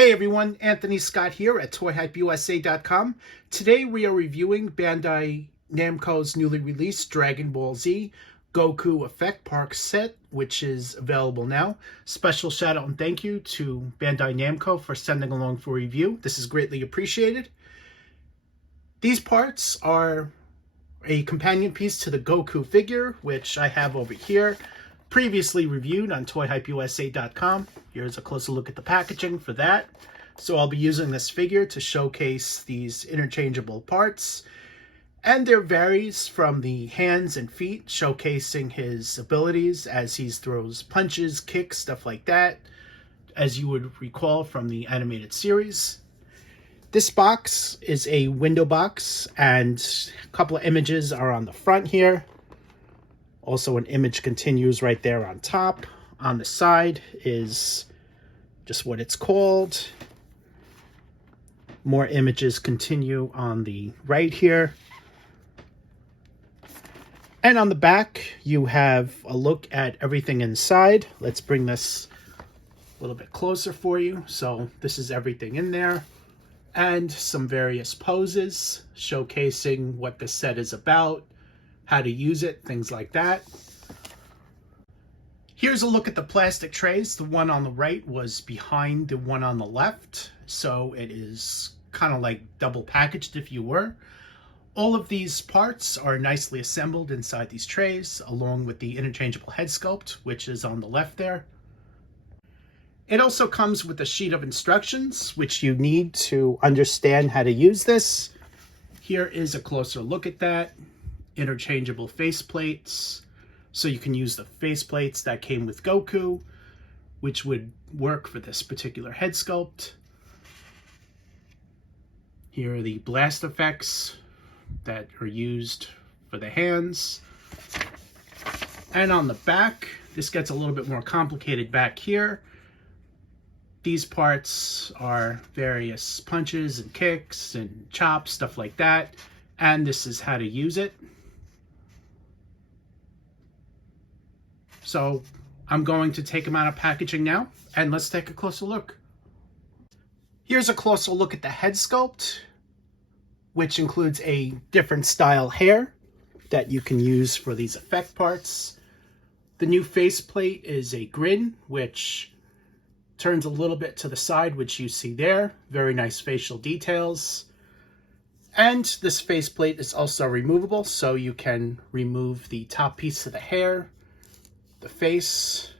Hey everyone, Anthony Scott here at ToyHypeUSA.com. Today we are reviewing Bandai Namco's newly released Dragon Ball Z Goku Effects Parts set, which is available now. Special shout out and thank you to Bandai Namco for sending along for review. This is greatly appreciated. These parts are a companion piece to the Goku figure, which I have over here, previously reviewed on ToyHypeUSA.com. Here's a closer look at the packaging for that. So I'll be using this figure to showcase these interchangeable parts. And there varies from the hands and feet, showcasing his abilities as he throws punches, kicks, stuff like that, as you would recall from the animated series. This box is a window box, and a couple of images are on the front here. Also, an image continues right there on top. On the side is just what it's called. More images continue on the right here. And on the back, you have a look at everything inside. Let's bring this a little bit closer for you. So this is everything in there. And some various poses showcasing what the set is about, how to use it, things like that. Here's a look at the plastic trays. The one on the right was behind the one on the left, so it is kind of like double packaged if you were. All of these parts are nicely assembled inside these trays, along with the interchangeable head sculpt, which is on the left there. It also comes with a sheet of instructions, which you need to understand how to use this. Here is a closer look at that. Interchangeable face plates, so you can use the face plates that came with Goku, which would work for this particular head sculpt. Here are the blast effects that are used for the hands. And on the back, this gets a little bit more complicated back here. These parts are various punches and kicks and chops, stuff like that. And this is how to use it. So I'm going to take them out of packaging now, and let's take a closer look. Here's a closer look at the head sculpt, which includes a different style hair that you can use for these effect parts. The new faceplate is a grin, which turns a little bit to the side, which you see there. Very nice facial details. And this faceplate is also removable, so you can remove the top piece of the hair, the face,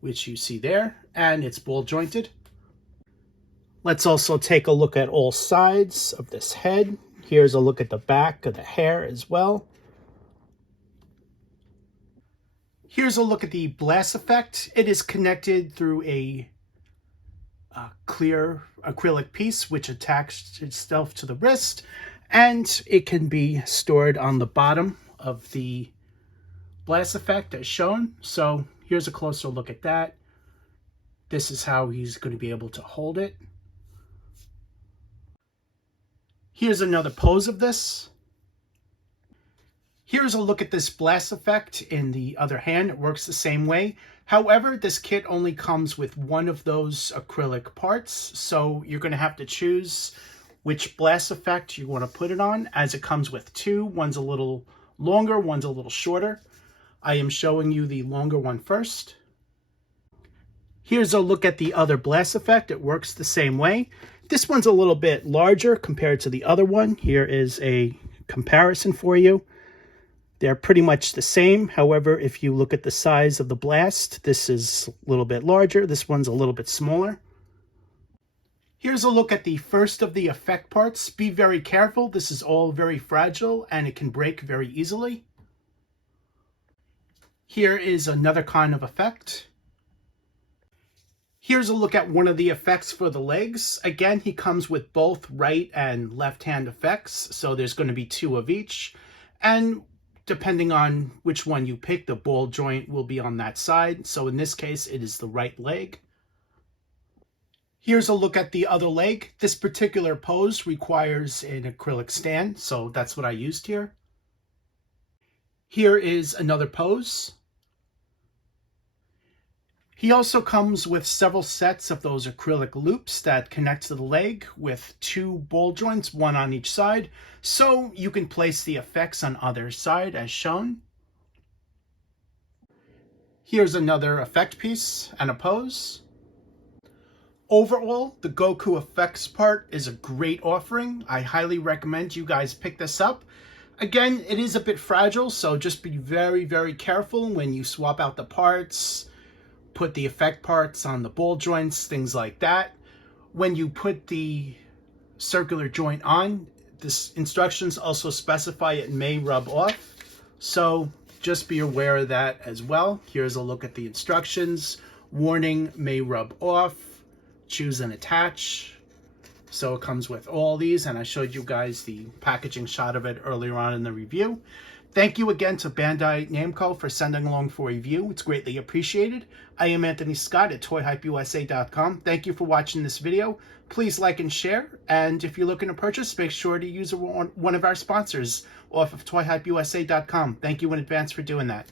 which you see there, and it's ball jointed. Let's also take a look at all sides of this head. Here's a look at the back of the hair as well. Here's a look at the blast effect. It is connected through a clear acrylic piece which attaches itself to the wrist, and it can be stored on the bottom of the blast effect as shown. So here's a closer look at that. This is how he's going to be able to hold it. Here's another pose of this. Here's a look at this blast effect in the other hand. It works the same way. However, this kit only comes with one of those acrylic parts, so you're going to have to choose which blast effect you want to put it on, as it comes with two. One's a little longer, one's a little shorter. I am showing you the longer one first. Here's a look at the other blast effect. It works the same way. This one's a little bit larger compared to the other one. Here is a comparison for you. They're pretty much the same. However, if you look at the size of the blast, this is a little bit larger. This one's a little bit smaller. Here's a look at the first of the effect parts. Be very careful. This is all very fragile and it can break very easily. Here is another kind of effect. Here's a look at one of the effects for the legs. Again, he comes with both right and left hand effects, so there's going to be two of each. And depending on which one you pick, the ball joint will be on that side. So in this case, it is the right leg. Here's a look at the other leg. This particular pose requires an acrylic stand, so that's what I used here. Here is another pose. He also comes with several sets of those acrylic loops that connect to the leg with 2 ball joints, one on each side, so you can place the effects on either side as shown. Here's another effect piece and a pose. Overall, the Goku Effects part is a great offering. I highly recommend you guys pick this up. Again, it is a bit fragile, so just be very, very careful when you swap out the parts, put the effect parts on the ball joints, things like that. When you put the circular joint on, the instructions also specify it may rub off, so just be aware of that as well. Here's a look at the instructions. Warning, may rub off. Choose and attach. So it comes with all these, and I showed you guys the packaging shot of it earlier on in the review. Thank you again to Bandai Namco for sending along for a review. It's greatly appreciated. I am Anthony Scott at ToyHypeUSA.com. Thank you for watching this video. Please like and share, and if you're looking to purchase, make sure to use one of our sponsors off of ToyHypeUSA.com. Thank you in advance for doing that.